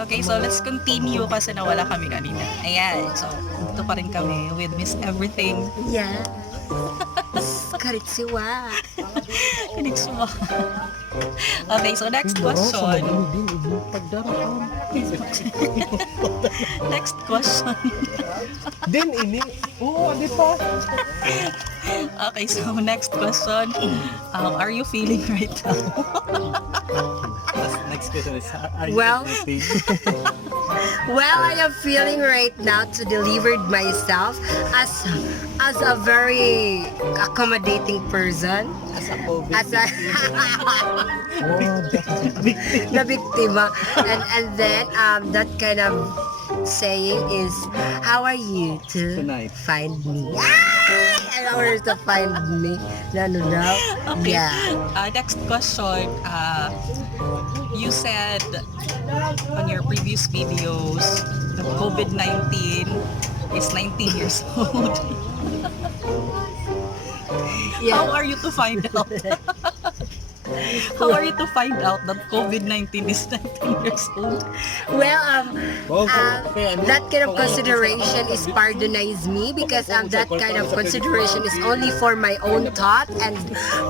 Okay, so let's continue kasi nawala kami kanina. Ayan, so ito pa rin kami with Miss Everything. Yeah. Konnichiwa. Konnichiwa. Okay, so next question. Next question. Din ini. Oo, di pa. Okay, so next question. Are you feeling right now? Next question is, are you Well, happy? Well, I am feeling right now to deliver myself as a very accommodating person. As a COVID. As a na biktima. And then that kind of saying is, how are you to Tonight. find me? In order to find me. No. Okay. Yeah. Next question. You said on your previous videos that COVID-19 is 19 years old. Yeah. How are you to find out? How are you to find out that COVID-19 is 19 years old? Well, Well, that kind of consideration is pardonize me because that kind of consideration is only for my own thought and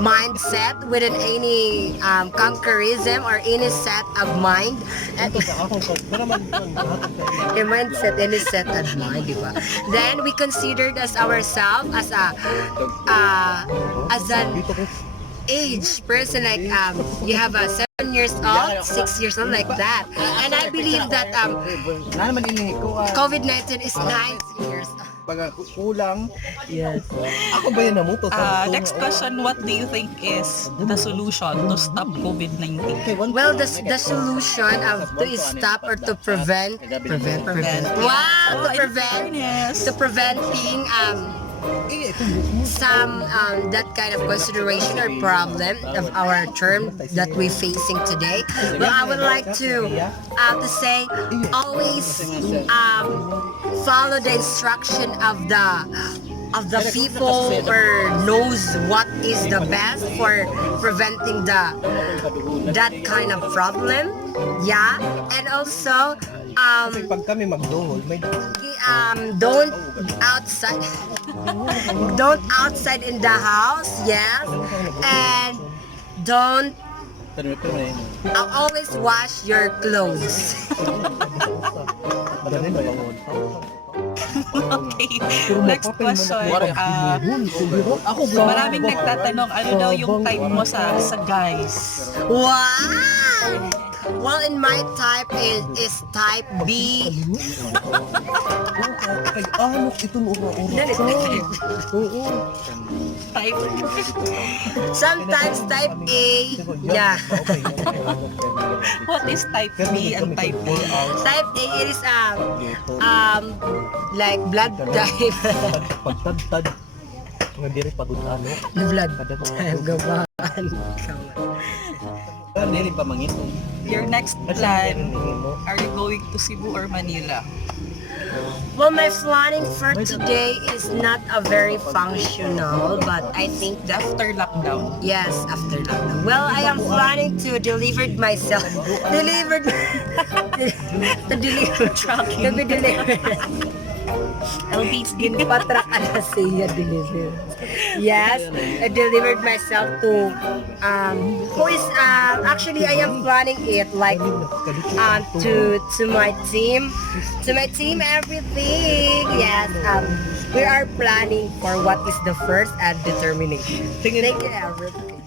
mindset within any conquerism or any set of mind. And a mindset, any set of mind, di ba? Then we considered as ourselves as an age person, like you have a 7 years old, 6 years old, like that. And I believe that naman ini ko COVID-19 is 9 years old. pag kulang. Yes. Ako ba yan namuto sa Next question, what do you think is the solution to stop COVID-19? Well, the solution of to stop or to prevent. Wow, to preventing some that kind of consideration or problem of our term that we're facing today. Well, I would like to say always follow the instruction of the people or knows what is the best for preventing that kind of problem. Yeah, and also pag kami magdohol, may don't outside don't outside in the house, yes, and don't always wash your clothes. Okay, next question. Maraming nagtatanong, ano daw yung type mo sa guys? Wow! Well, in my type is type B. Ay, ano itong ura-ura. Oo. Type? Sometimes type A. Yeah. What is type B and type A? Type A it is like blood type. Pagtad-tad. Nga diri pagod-ano. Blood type gabaan. Dili pa mangitong. Your next plan, are you going to Cebu or Manila? Well, my planning for today is not a very functional, but I think that After lockdown. yes, after lockdown. Well, I am planning to deliver myself. Delivered. To deliver. Tracking. To be delivered. LB's Ginpatrak ala siya deliver. Yes, I delivered myself to who is actually I am planning it like to my team everything. Yes, we are planning for what is the first and determination. Thank you everything.